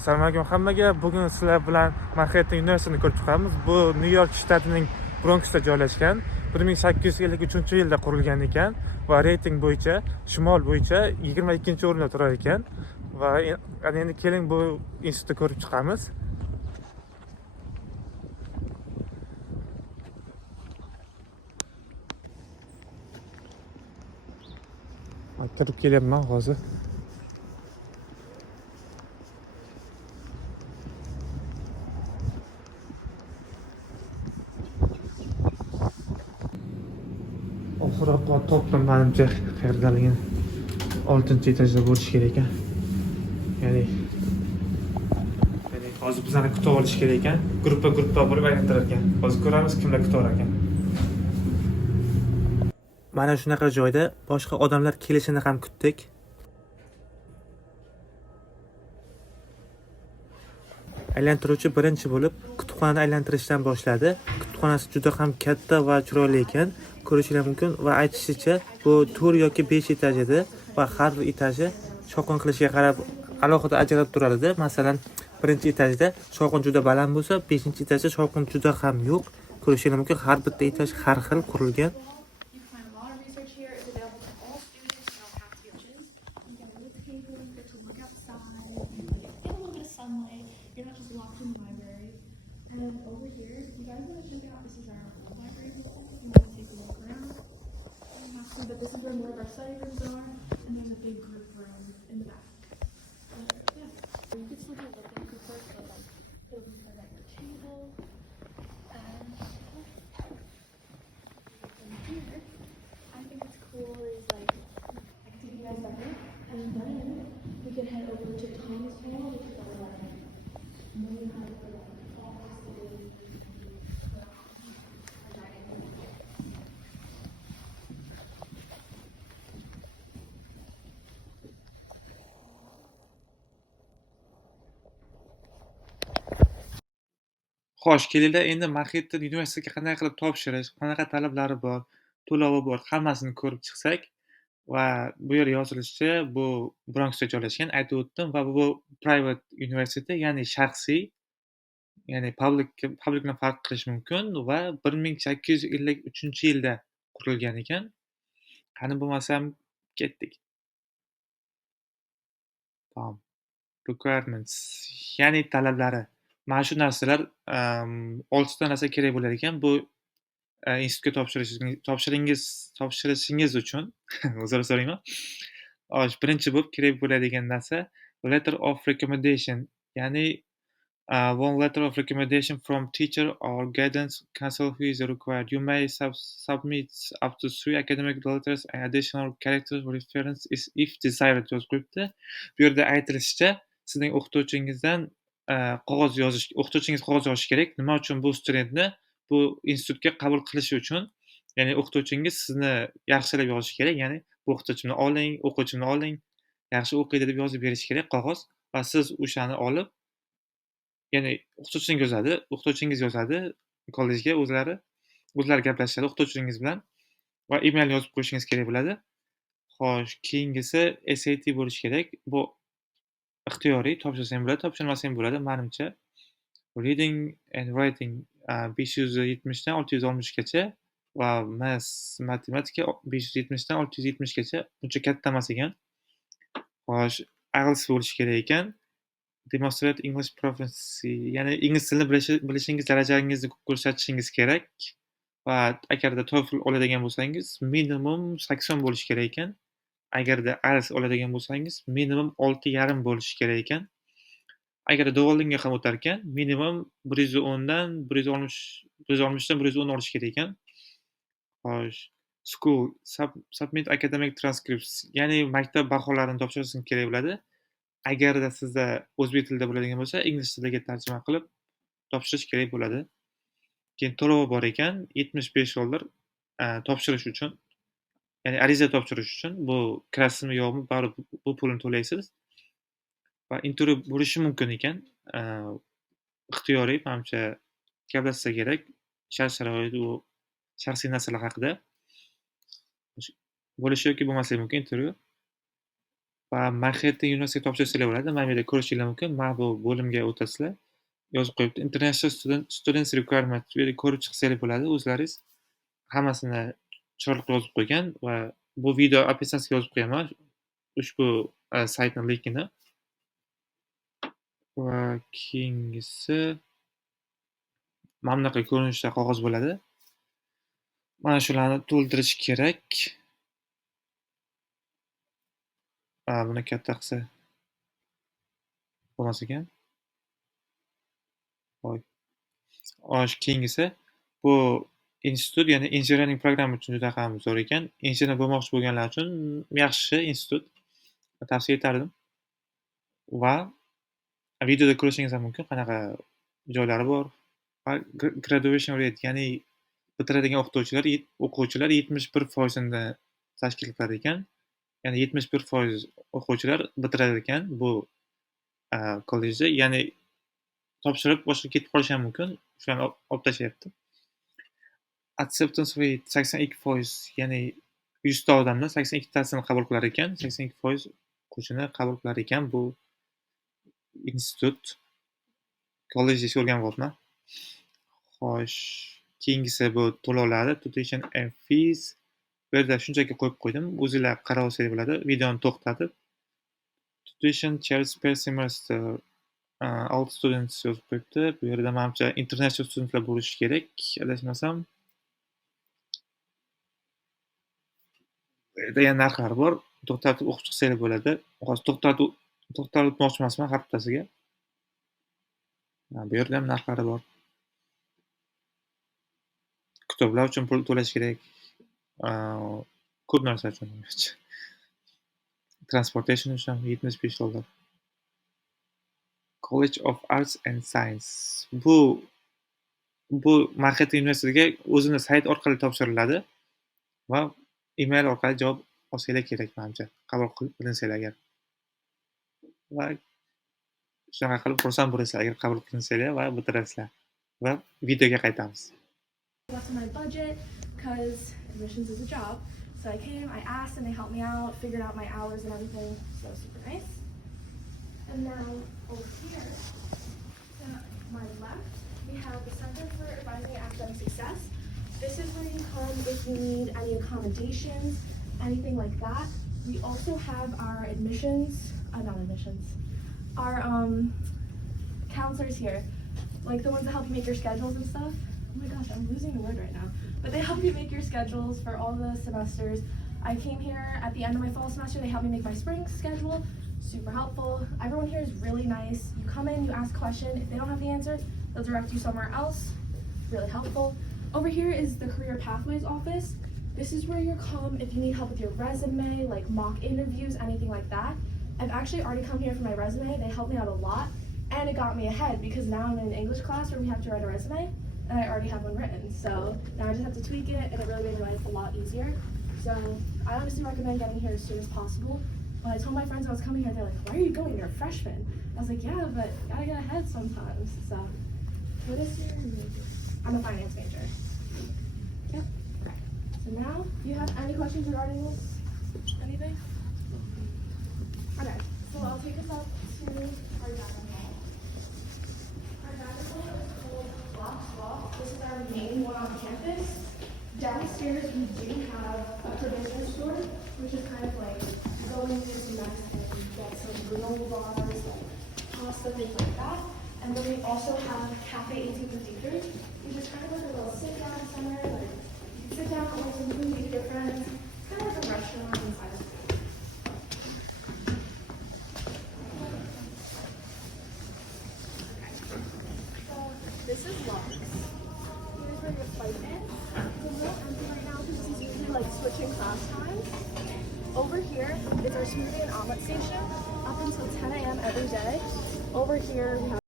Assalomu alaykum hammaga. Bugun sizlar bilan Amerikaning New York'ini ko'rib chiqamiz. Bu New York shtatining Bronxda joylashgan. 1853-yilda qurilgan ekan va reyting bo'yicha shimol bo'yicha 22-o'rinda turar ekan. Va endi keling bu institutni ko'rib chiqamiz. Kirib kelyapman hozir. Oxir-oqibat topdim, menimcha qayerdaligini. 6-etajda bo'lishi kerak ekan. Ya'ni hozir bizani kutib olish kerak ekan. Gruppa bo'lib aylantirar ekan. Hozir ko'ramiz kimlar kutar ekan. Mana shunaqa joyda boshqa odamlar kelishini ham kutdik. Aylantiruvchi birinchi bo'lib kutubxonani aylantirishdan boshladi. Kutubxonasi juda ham katta va chiroyli ekan. Ko'rishingiz mumkin va aytishicha bu 4 yoki 5 etaj edi va har bir etaji shovqin qilishiga qarab alohida ajralib turadi. Masalan, birinchi etajda shovqin juda baland bo'lsa, 5-etajda shovqin juda ham yo'q. Ko'rishingiz mumkin, har bitta etaj har xil qurilgan. And over here, if you guys want to check out, this is our old library building. If you want to take a look around, you have to, but this is where more of our study rooms are, and there's a big group room in the back. Yeah, you can still have like a first, but like building for like your table. And in here, I think it's cool is like activity guys back here, and then we can head over to Tom's hall, which is our library. And then we have Xo'sh, kelinglar endi Manhattan universitetiga qanday qilib topshirish, qanaqa talablari bor, to'lovi bor, hammasini ko'rib chiqsak va bu yerda yozilishicha bu Bronxda joylashgan, aytib o'tdim va bu private university, ya'ni shaxsiy, ya'ni public bilan farq qilish mumkin va 1853-yilda qurilgan ekan. Qani bo'lmasam ketdik. Tamam. Requirements, ya'ni talablari. Mana shu narsalar 6 ta narsa kerak bo'lar ekan. Bu institutga topshirishingiz uchun uzr so'rayman. Birinchi bo'lib kerak bo'ladigan narsa letter of recommendation, ya'ni one letter of recommendation from teacher or guidance counselor who is required. You may submit up to 3 academic letters and additional character reference is if desired yozilibdi. Bu yerda aytilishicha, sizning o'qituvchingiz qog'oz yozishi kerak. Nima uchun? Bu studentni bu institutga qabul qilishi uchun. Ya'ni o'qituvchingiz sizni yaxshilab yozishi kerak. Ya'ni bu o'qituvchimni oling, yaxshi o'qiydi deb yozib berish kerak qog'oz va siz o'shani olib, ya'ni o'qituvchingiz yozadi kollejga o'zlari gaplashishadi o'qituvchingiz bilan va email yozib qo'yishingiz kerak bo'ladi. Xo'sh, keyingisi SAT bo'lishi kerak. Bu ixtiyoriy, topshirsang bo'ladi, topshirmasang bo'ladi. Menimcha reading and writing 570 dan 660 gacha va matematika 570 dan 670 gacha. Uncha katta emas ekan. Xo'sh, IELTS bo'lishi kerak ekan. Demonstrate English proficiency, ya'ni ingliz tilini bilishingiz darajangizni ko'rsatishingiz kerak va agarda TOEFL oladigan bo'lsangiz minimum 80 bo'lishi kerak ekan. Agarda IELTS oladigan bo'lsangiz minimum 6,5 bo'lishi kerak ekan. Agarda Duolingo ham o'tar ekan, minimum 110 dan 160 dan 110 olish kerak ekan. Xo'sh, school submit academic transcripts, ya'ni maktab baholarini topshirishingiz kerak bo'ladi. Agarda sizda o'zbek tilida bo'ladigan bo'lsa, ingliz tiliga tarjima qilib topshirish kerak bo'ladi. Keyin to'lovi bor ekan, $75 topshirish uchun. Ya'ni ariza topshirish uchun. Bu kirasizmi yo'qmi, baribir bu pulni to'laysiz. Va intervyu bo'lishi mumkin ekan. Ixtiyoriy, menimcha gaplashsa kerak. Shart-sharoit u shaxsiy narsalar haqida. Bo'lishi yoki bo'lmasligi mumkin intervyu. va Manhattan Universitetiga topshirsanglar bo'ladi. Mana bu yerda ko'rishinglar mumkin. Mana bu bo'limga o'tasizlar. Yozib qo'yibdi. International students requirement. Bu yerda ko'rib chiqsanglar bo'ladi o'zlaringiz. Hammasini chiroyli qilib yozib qo'ygan va bu video opisiyatsiyaga yozib qo'yaman. Ushbu saytning linkini. Va keyingisi mana bunaqa ko'rinishda qog'oz bo'ladi. Mana shularni to'ldirish kerak. Buni katta qilsa bo'lmas ekan. Keyingisi bu institut, ya'ni injiniring programma uchun juda ham zo'r ekan. Injener bo'lmoqchi bo'lganlar uchun yaxshi institut. Tavsiya etardim. Va videoda ko'rishingiz ham mumkin qanaqa joylari bor. Va graduation rate, ya'ni bitiradigan o'quvchilar 71% ni tashkil qilar ekan. Ya'ni 71% o'quvchilar bitirar ekan bu kollejda. Ya'ni topshirib boshqa ketib qolishi ham mumkin. Shularni olib tashlayapti. Acceptance rate 82%, ya'ni 100 ta odamdan 82 tasini qabul qilar ekan. 82% o'quvchini qabul qilar ekan bu institut. Kollej deb o'rganib Xo'sh, keyingisi bu to'lovlari, tuition and fees. Bu yerda shunchaki qo'yib qo'ydim. O'zingizlar qarab olsangiz bo'ladi. Videoni to'xtatib. Tuition charge per semester. All students yozib qo'yibdi. Bu yerda menimcha international studentlar bo'lishi kerak, adashmasam. Bu yerda yana narxlar bor. To'xtatib o'qib chiqsanglar bo'ladi. Hozir to'xtatib o'tmoqchi emasman haftasiga. Bu yerda ham narxlari bor. Kitoblar uchun pul to'lash kerak. Ko'p narsa uchun. Transportation uchun $75. College of Arts and Science. Bu Manhattan universitetiga o'zini sayt orqali topshiriladi va email orqali javob olsanglar kerak menimcha. Qabul qilinsanglar agar. Va shunaqa qilib xursand bo'lasizlar agar qabul qilinsanglar va bitirasizlar. Va videoga qaytamiz. Left on my budget because admissions is a job. So I came, I asked, and they helped me out, figured out my hours and everything. So super nice. And now over here, to my left, we have the Center for Advising Academic Success. This is where you come if you need any accommodations, anything like that. We also have our our counselors here, like the ones that help you make your schedules and stuff. Oh my gosh, I'm losing the word right now. But they help you make your schedules for all the semesters. I came here at the end of my fall semester. They helped me make my spring schedule. Super helpful. Everyone here is really nice. You come in, you ask a question. If they don't have the answer, they'll direct you somewhere else. Really helpful. Over here is the Career Pathways office. This is where you come if you need help with your resume, like mock interviews, anything like that. I've actually already come here for my resume. They helped me out a lot. And it got me ahead because now I'm in an English class where we have to write a resume. And I already have one written. So now I just have to tweak it, and it really made my life a lot easier. So I honestly recommend getting here as soon as possible. When I told my friends I was coming here, they're like, why are you going? You're a freshman. I was like, yeah, but gotta get ahead sometimes. So what is your major? I'm a finance major. Yep. Okay. So now, do you have any questions regarding this? Anything? Okay. So I'll take us up to our dining hall. Our dining hall is called This is our main one on campus. Downstairs we do have a provision store, which is kind of like going to some Mexican, get some granola bars, like pasta, things like that. And then we also have Cafe 1853, which is kind of like a little sit-down center. Like you can sit down, order some food, eat with your friends, kind of like a restaurant inside of school. Okay. So this is lunch. Where your flight is. It's a little empty right now because it's usually like switching class times. Over here is our smoothie and omelet station up until 10 a.m. every day. Over here we have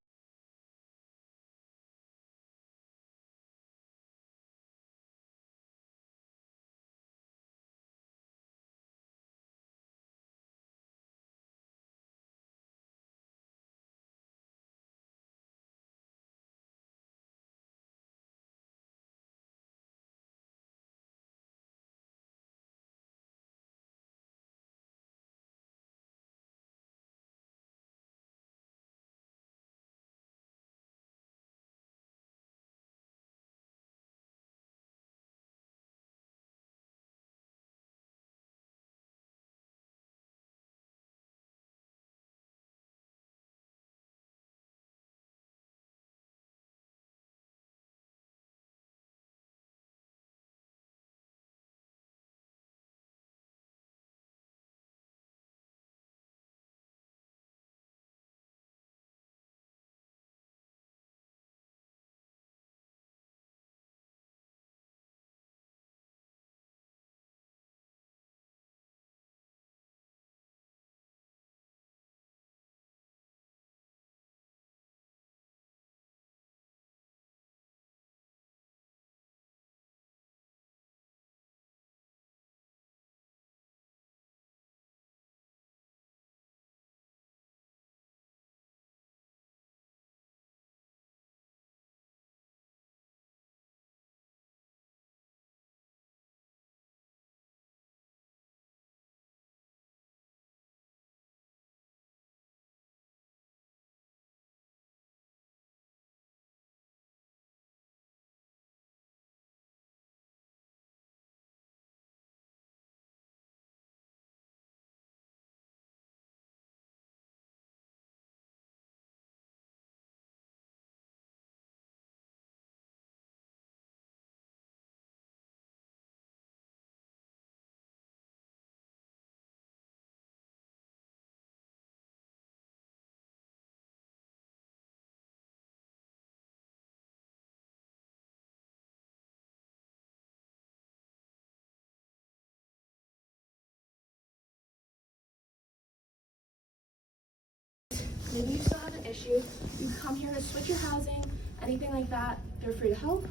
maybe you still have an issue, you come here to switch your housing, anything like that, they're free to help.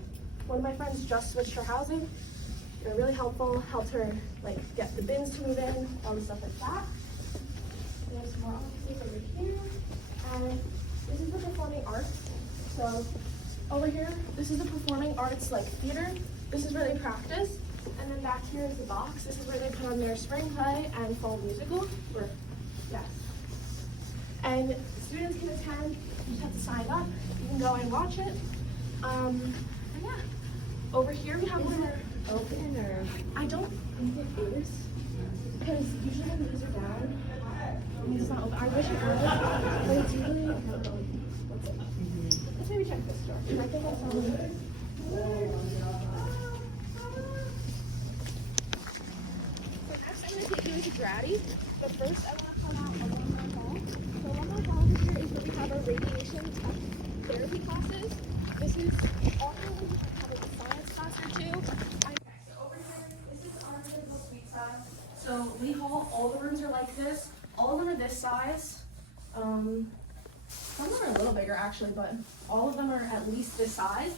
One of my friends just switched her housing. They're really helpful, helped her like get the bins to move in, all the stuff like that. There's more offices over here, and this is the performing arts. So over here, this is the performing arts like theater. This is where they practice, and then back here is the box. This is where they put on their spring play and fall musical. Or yes, and students can attend. You just have to sign up. You can go and watch it. And yeah, over here we have one. Open or I don't think it is, because usually when these are down, I mean, it's not open. I wish it was, but it's usually not open. Let's see. Let's maybe check this door. I think I saw it. So next I'm going to take you into Grady, but first I want to point out one more hall. So one more hall here is where we have our radiation therapy classes. This is also where we have a science class or two. So Lee Hall, all the rooms are like this. All of them are this size. Some of them are a little bigger actually, but all of them are at least this size.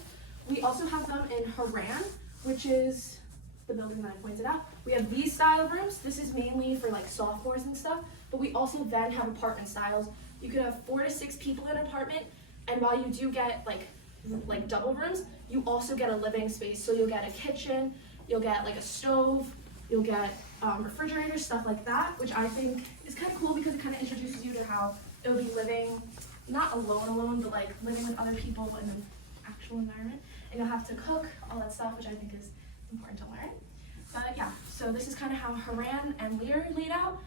We also have them in Haran, which is the building that I pointed out. We have these style of rooms. This is mainly for like sophomores and stuff, but we also then have apartment styles. You could have 4 to 6 people in an apartment, and while you do get like double rooms, you also get a living space. So you'll get a kitchen, you'll get like a stove, you'll get refrigerator, stuff like that, which I think is kind of cool because it kind of introduces you to how it would be living, not alone, but like living with other people in an actual environment. And you'll have to cook, all that stuff, which I think is important to learn. But yeah, so this is kind of how Haran and Lear laid out.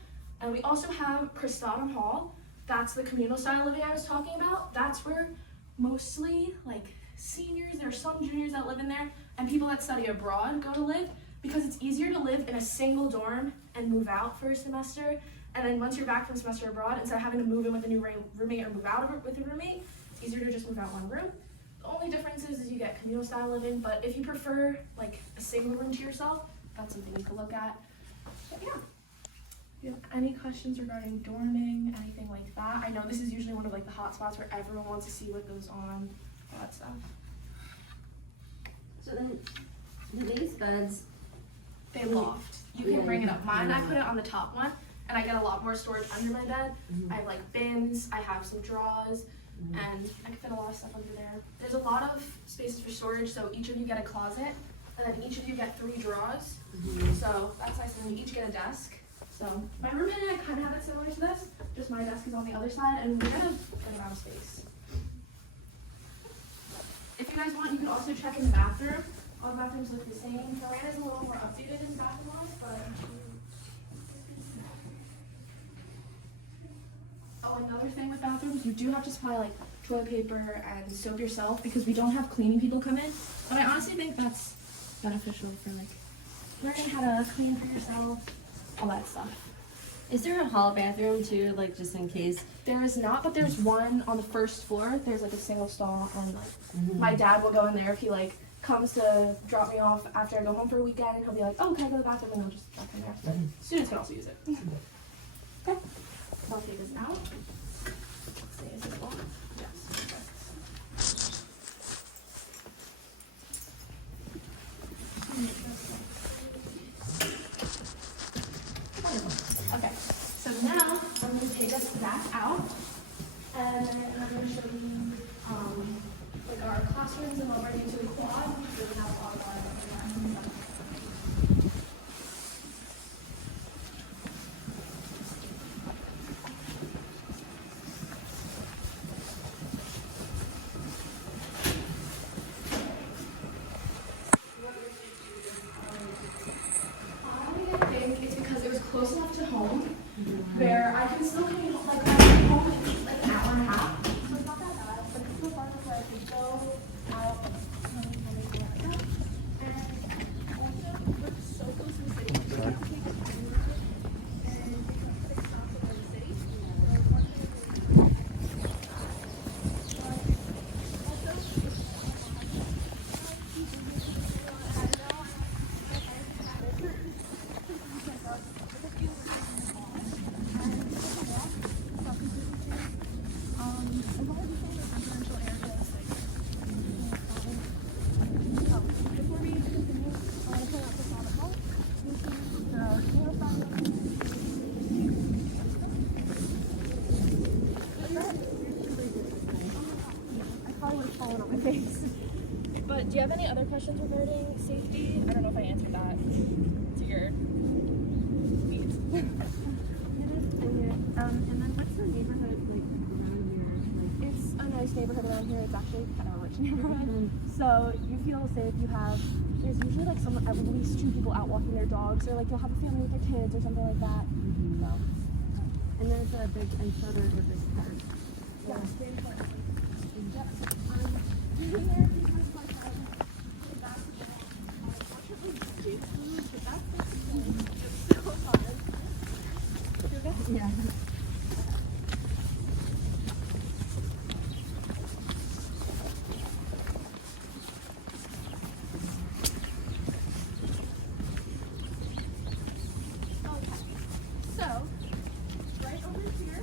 And we also have Christodom Hall. That's the communal style living I was talking about. That's where mostly like seniors, there are some juniors that live in there, and people that study abroad go to live, because it's easier to live in a single dorm and move out for a semester, and then once you're back from semester abroad, instead of having to move in with a new roommate or move out with a roommate, it's easier to just move out one room. The only difference is you get communal style living, but if you prefer like a single room to yourself, that's something you could look at. But yeah, if you have any questions regarding dorming, anything like that, I know this is usually one of like the hot spots where everyone wants to see what goes on, all that stuff. So then, do these beds, They loft. You can bring it up. Mine, I put it on the top one, and I get a lot more storage under my bed. I have like bins, I have some drawers, and I can fit a lot of stuff under there. There's a lot of spaces for storage, so each of you get a closet, and then each of you get 3 drawers. So that's nice, and then you each get a desk. So my roommate and I kind of have it similar to this, just my desk is on the other side, and we're kind of running out of space. If you guys want, you can also check in the bathroom. All the bathrooms look the same. Haran is a little more updated in bathroom-wise, but oh, another thing with bathrooms, you do have to supply like toilet paper and soap yourself because we don't have cleaning people come in. But I honestly think that's beneficial for like learning how to clean for yourself, all that stuff. is there a hall bathroom too, like just in case? There is not, but there's one on the first floor. There's like a single stall, and like my dad will go in there if he like comes to drop me off after I go home for a weekend, and he'll be like, "Oh, can I go to the bathroom?" And I'll just drop in there. But students can also use it. Okay, I'll take this out. Let's see, is this on? Yes. Okay, so now I'm going to take us back out, and I'm going to show you like our classrooms, and I'll bring you to the quad, where we have all of our I think it's because it was close enough to home, where I can still commute like when I get home in like an hour and a half. So it's not that bad. Like it's still far enough where I could go out falling on my face. But do you have any other questions regarding safety? I don't know if I answered that to your needs. And then what's the neighborhood like around here? Like, It's a nice neighborhood around here. It's actually kind of a rich neighborhood. So you feel safe. There's usually like at least 2 people out walking their dogs, or like you'll have a family with their kids or something like that. So. and there's a big, I saw there's a big park. Yeah, it's very fun. Yeah. So, right over here,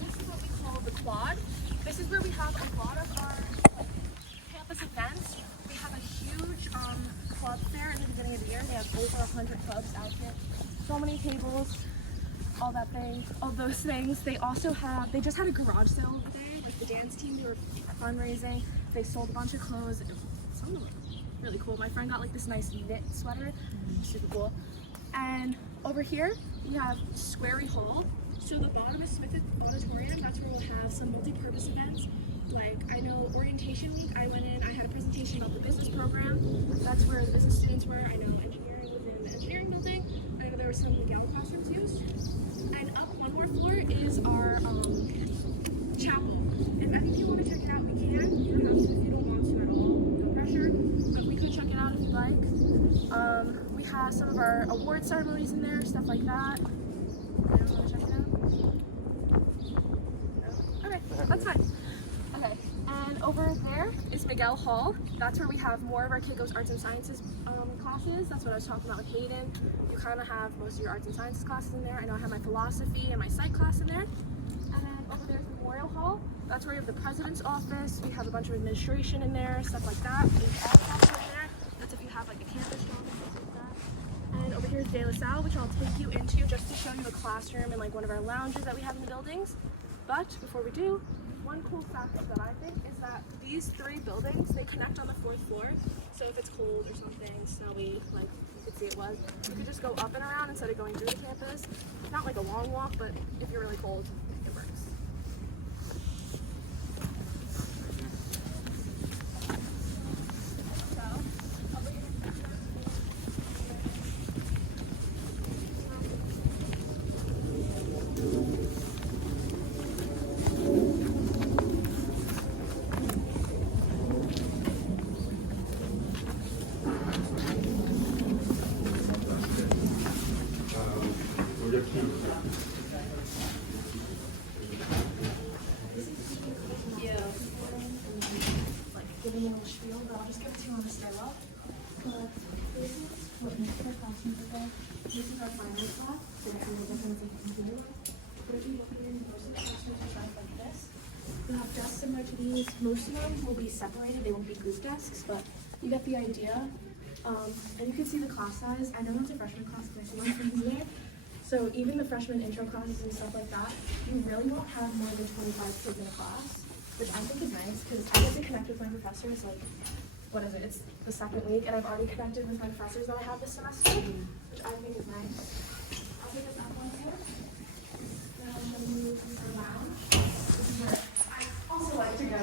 this is what we call the quad. This is where we have a lot of our campus events. We have a huge club fair in the beginning of the year. They have over 100 clubs out here. So many tables, all those things. They also they just had a garage sale today. Like the dance team, they were fundraising. They sold a bunch of clothes. Some of them were really cool. My friend got like this nice knit sweater, super cool. And over here, we have Squarey Hall. So the bottom is Smith Auditorium. That's where we'll have some multi-purpose events. Like, I know orientation week, I went in, I had a presentation about the business program. That's where the business students were. I know engineering was in the engineering building. I know there were some Miguel classrooms used. And up one more floor is our chapel. If any of you want to check it out, we can. You don't have to if you don't want to at all. No pressure. But we could check it out if you'd like. We have some of our award ceremonies in there, stuff like that. Anyone want to check it out? No? Okay, that's fine. Okay, and over there is Miguel Hall. That's where we have more of our kid goes arts and sciences classes. That's what I was talking about with Hayden. You kind of have most of your arts and sciences classes in there. I know I have my philosophy and my psych class in there. And then over there is Memorial Hall. That's where we have the president's office. We have a bunch of administration in there, stuff like that. We have all classes in there. That's if you have like a campus job and stuff like that. And over here is De La Salle, which I'll take you into just to show you a classroom and like one of our lounges that we have in the buildings. But before we do, one cool fact that I think is that these 3 buildings, they connect on the 4th floor. So if it's cold or something, snowy, like you could see it was, you could just go up and around instead of going through the campus. It's not like a long walk, but if you're really cold, it works. Giving you a little spiel, but I'll just give it to you on the stairwell. But this is what makes our classrooms look like. This is our finance lab, so that's really different than computer lab. But if you look at your university classrooms, are designed like this. You'll have desks similar to these. Most of them will be separated, they won't be group desks, but you get the idea. And you can see the class size. I know it's a freshman class because I see my friends there. So even the freshman intro classes and stuff like that, you really won't have more than 25 kids in a class. Which I think is nice because I get to connect with my professors like, what is it? It's the 2nd week, and I've already connected with my professors that I have this semester, which I think is nice. I'll take us up one here. Then I'm going to move to the lounge. This is where I also like to go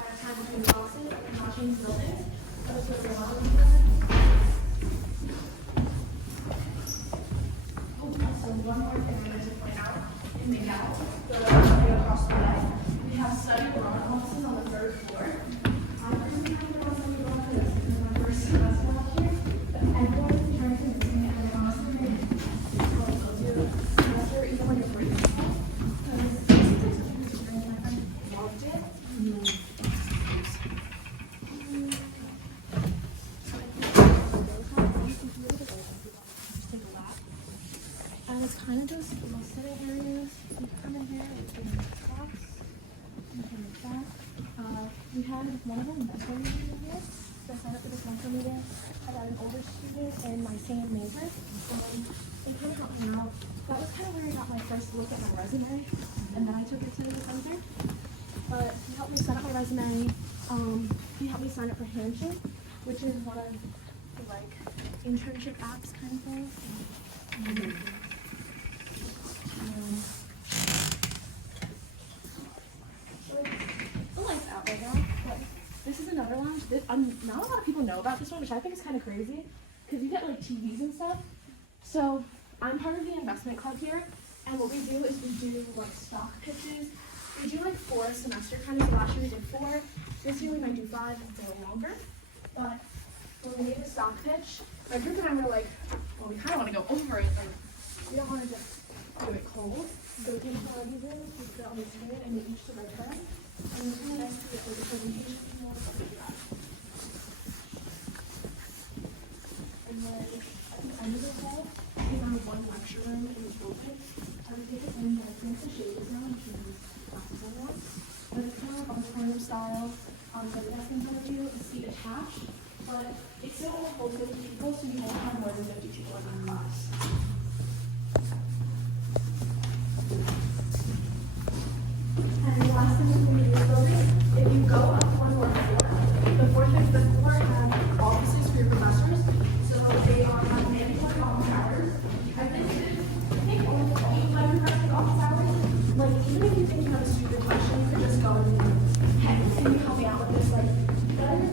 by the time between classes and watching buildings. So this is where the lounge is. Oh, also one more thing I wanted to point out in Miguel, the right across the way. We have study abroad offices on the 3rd floor. I personally haven't been on study abroad for this because my first semester last year, but everyone is trying to convince me, and I honestly think they'll do a semester even when you're breaking school. Because this is like such a good experience, and I loved it. Just take a lap. And it's kind of just little sitting areas. You come in here, it's in the class. Like that. We had one of them mentor meetings in here. So I signed up for this mentor meeting. I got an older student in my same major. They kind of helped me out. That was kind of where I got my first look at my resume. And then I took it to the center. but he helped me set up my resume. He helped me sign up for Handshake, which is one of the like internship apps kind of thing. The light's out right now, but this is another one. Not a lot of people know about this one, which I think is kind of crazy, because you get like TVs and stuff. So I'm part of the investment club here, and what we do is we do like stock pitches. We do like 4 a semester kind of. So last year we did 4. This year we might do 5 if it's a little longer. But when we made a stock pitch, my group and I were like, well, we kind of want to go over it, but we don't want to just do it cold. So we take all these in, we put it on the screen, and they each took our turn. And it's really nice to get like a presentation and all stuff like that. And then at the end of the hall, we have one lecture room in the building. I would take it in, but I think the shade is now, which is classes on. But it's kind of like auditorium style. The desk in front of you, a seat attached, but it still only holds 50 people, so you won't have more than 50 people in your class. And the last thing before we do this building, if you go up one more floor, the 4th and 5th floor have offices for your professors, so they are mandatory office hours. I think only 85% office hours. Like, even if you think you have a stupid question, you could just go and hey, can you help me out with this? Like, better to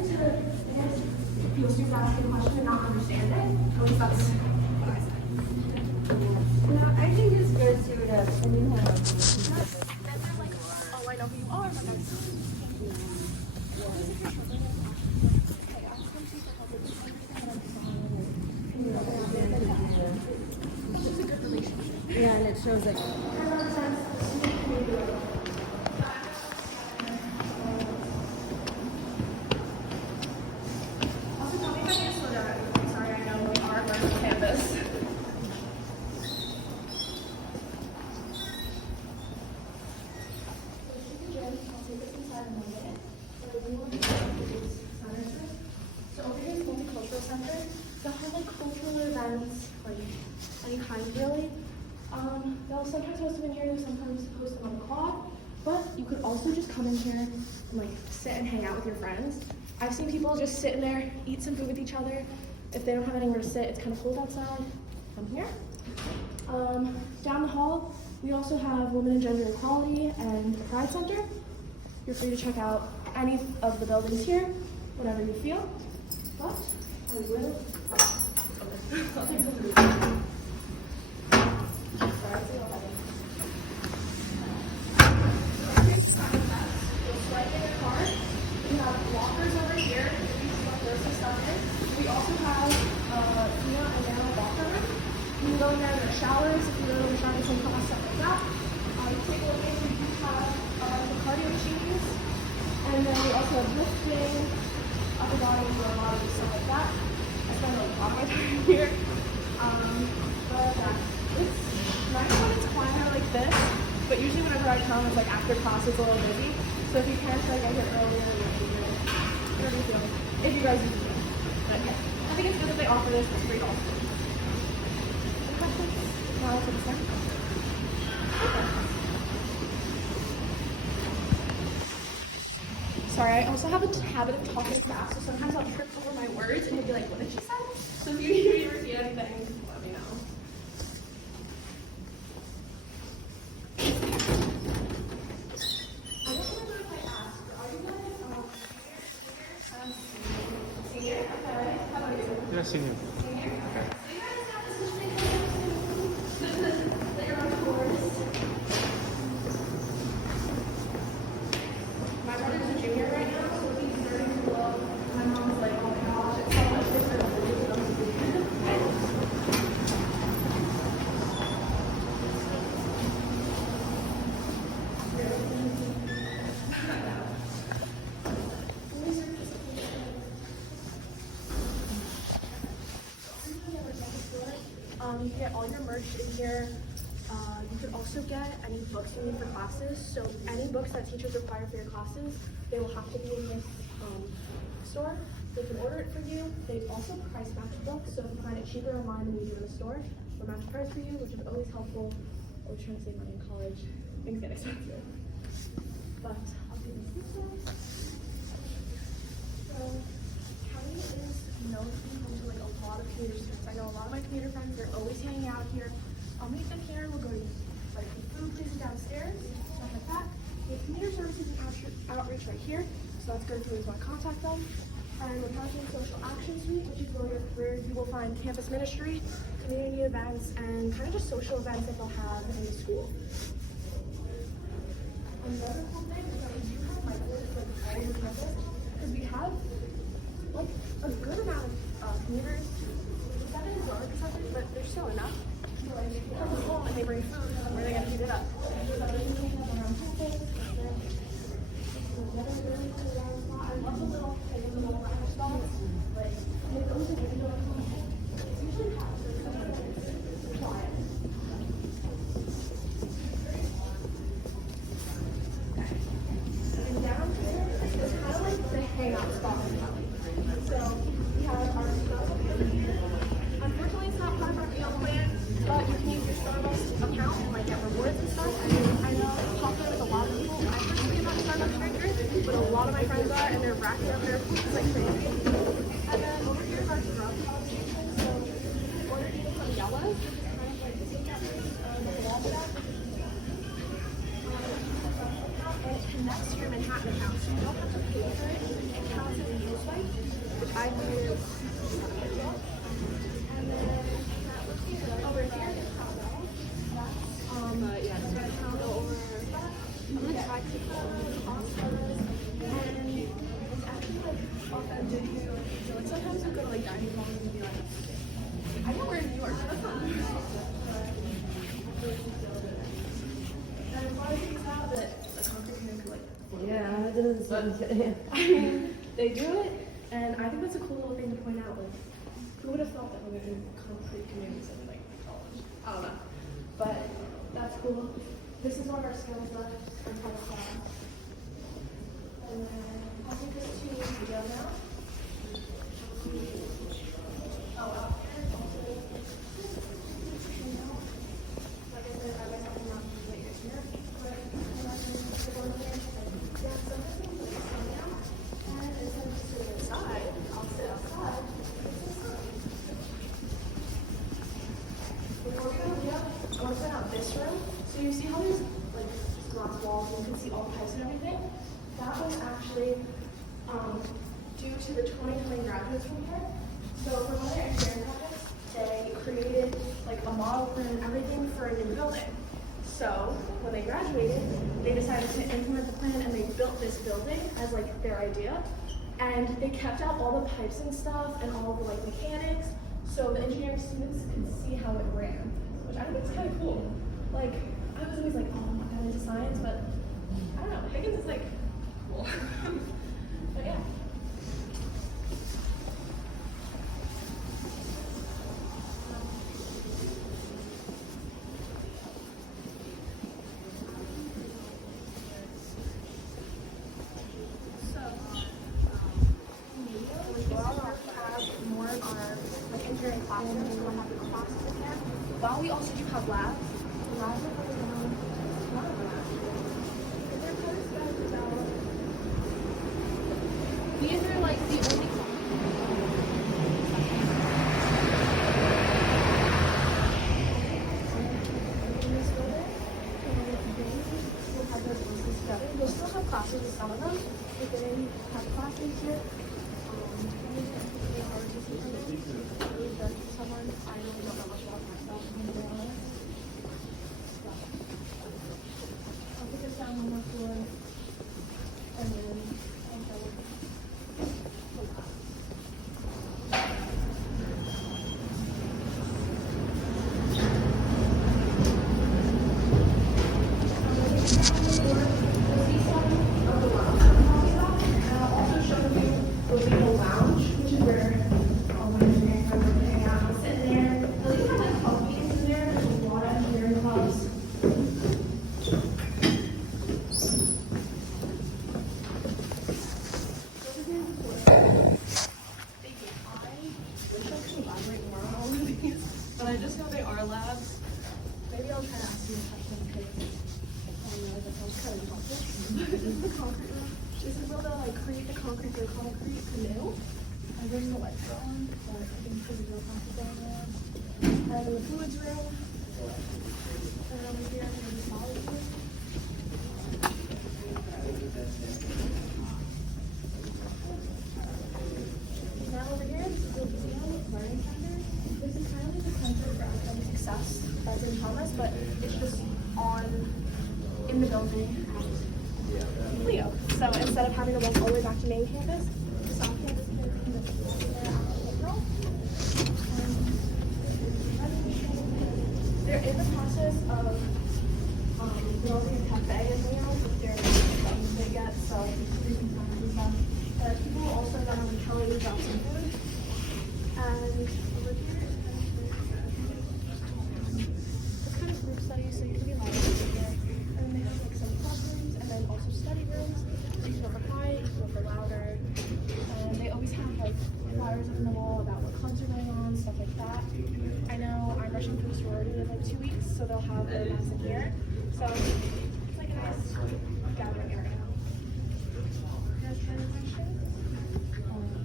feel stupid asking a question and not understand it. At least that's what I said. Yeah, I think it's good to when you have Then they're like, oh, I know who you are, but I'm it's a good relationship. yeah, and it shows like Also, tell me if I need to slow down. Sorry, I know we are on campus. So over here is multicultural center. They'll have like cultural events, like any kind really. They'll sometimes host them in here, sometimes host them on the quad. But you could also just come in here and like sit and hang out with your friends. I've seen people just sit in there, eat some food with each other. If they don't have anywhere to sit, it's kind of cold outside. Come here. Down the hall, we also have Women and Gender Equality and the Pride Center. You're free to check out any of the buildings here, whatever you feel. But I will. I'll take some food. We have lockers over here. There's some stuff in. We also have Tina and Anna locker room. You can go in there and get showers if you're really trying some class, stuff like that. You take a look in, we do have the cardio machines. And then we also have lifting, upper body, lower body, stuff like that. I spend a lot of my time here. But yeah, it's nice when it's quieter like this. But usually whenever I come, it's like after class, it's a little busy. So if you can't try to get here earlier, whatever you feel. If you guys use it. But yeah, I think it's good that they offer this. It's great also. Any questions? Now for the second. Sorry, I also have a habit of talking fast, so sometimes I'll trip over my words and you'll be like, what did she say? So if you hear me repeat anything, let me know. I don't remember if I asked, but are you guys senior? Okay. How about you? Yeah, senior. Senior? Okay. So you guys have this that you're on course. My brother's a junior right now, so he's starting to love. My mom's like, oh my gosh, it's so much different than it used to be. You can get all your merch in here. You can also get any books you need for classes. So any books that teachers require for your classes, they will have to be in this store. They can order it for you. They also price match books, so if you find it cheaper online than you do in the store, they'll match the price for you, which is always helpful. Always trying to save money in college. Things get expensive. But I'll give right here. So that's good if you always want to contact them. And the Counseling Social Action Suite, which is where your career, you will find campus ministry, community events, and kind of just social events that they'll have in the school. Another cool thing is that we do have microwaves like all over campus, because we have like a good amount of commuters. 7 is lower percentage, but there's still enough. So like they come home and they bring food, where are they gonna heat it up? So there's usually have around campus. Another really cool round spot. I love the little lounge spots. Like it goes in window. It's usually packed, so it's quiet. And down here is kind of like the hangout spot. So we have our stuff up here. Unfortunately, it's not part of our meal plan, but you can use your Starbucks account and like get rewards and stuff. I know it's popular with a lot of people. I personally am not a Starbucks drinker, but a lot of my friends are, and they're racking up their points like crazy. And then over here is our grub station. So order either from Yellow, kind of like the takeout the wall stuff. And it connects to your Manhattan account, so you don't have to pay for it. It counts as a use swipe, which I think is ideal. And then over here is Qanday. But yeah, so I can go over. I'm gonna try to go on photos, and it's actually like authentic. So like sometimes I go to like dining halls and be like, I know we're in New York, but that's not New York. And a lot of things out that the concrete here could like. Yeah, it doesn't sound good. I mean, they do it, and I think that's a cool little thing to point out. Like, who would have thought that we're in concrete communities in like college? I don't know, but that's cool. This is one of our skills left in part of class. And then I think this is video now. Oh, wow. Like I said, I like talking about like this here. But yeah, sometimes I'm like sit down, and instead of just sitting inside, I'll sit outside. Before we go, I want to set out this room. So you see how there's like glass walls and you can see all the pipes and everything? That was actually due to the 2020 graduates from here. So for one of their engineering projects, they created like a model plan and everything for a new building. So when they graduated, they decided to implement the plan and they built this building as like their idea. And they kept out all the pipes and stuff and all the like mechanics, so the engineering students could see how it ran, which I think is kind of cool. Like, I was always like, oh, I'm not that into science, but I don't know, Higgins is like cool. But yeah. While we also do have labs, the labs are really not labs. They're kind of scattered about. These are like the only in this building, we'll have those pieces together. We'll still have classes with some of them, but they didn't have classes yet. Someone I really don't know much about myself, to be honest. I'll take us down one more floor, and then I'll go with the lab. You'll see some of the lounge I'm talking about, and I'll also show you the legal lounge, which is where all my engineering friends are hanging out. I'm sitting there. At least have like coffee in there. There's a lot of engineering clubs. But I just know they are labs. Maybe I'll try to ask you a question because I know that sounds kind of impossible. This is the concrete room. This is where they'll like create the concrete canoe. I didn't know lights are on, but I think there's no classes down there. And the fluids room. And over here, there's a solid room. all the way back to main campus. The South Campus kids can just walk in there after April. They're in the process of building a cafe in New York with their they get so freaking time and stuff. But people also got on Kelly about some food. And over here it's kind of group studies, so you can be live over here. And then they have like some classrooms and then also study rooms. So you can go for quiet, you can go for louder. And they always have like flyers up in the wall about what clubs are going on, stuff like that. I know I'm rushing for the sorority in like 2 weeks, so they'll have their lesson here. So it's like a nice gathering area. You guys have any questions?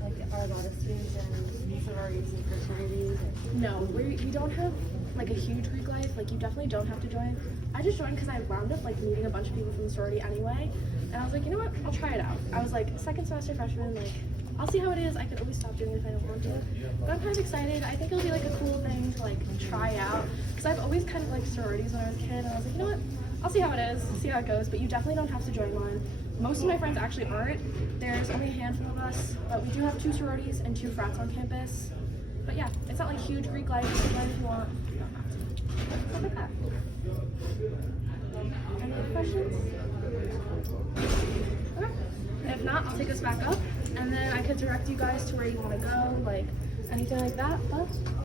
Like, are a lot of students in sororities and fraternities? No, we don't have like a huge Greek life. Like you definitely don't have to join. I just joined because I wound up like meeting a bunch of people from the sorority anyway, and I was like, you know what, I'll try it out. I was like second semester freshman, like I'll see how it is. I could always stop doing it if I don't want to. But I'm kind of excited. I think it'll be like a cool thing to like try out because I've always kind of liked sororities when I was a kid, and I was like, you know what, I'll see how it is, see how it goes. But you definitely don't have to join one. Most of my friends actually aren't. There's only a handful of us, but we do have 2 sororities and 2 frats on campus. But yeah, it's not like huge Greek life. You can join if you want. You don't have to. Stuff like that. Any other questions? Okay. If not, I'll take us back up, and then I could direct you guys to where you want to go, like anything like that. But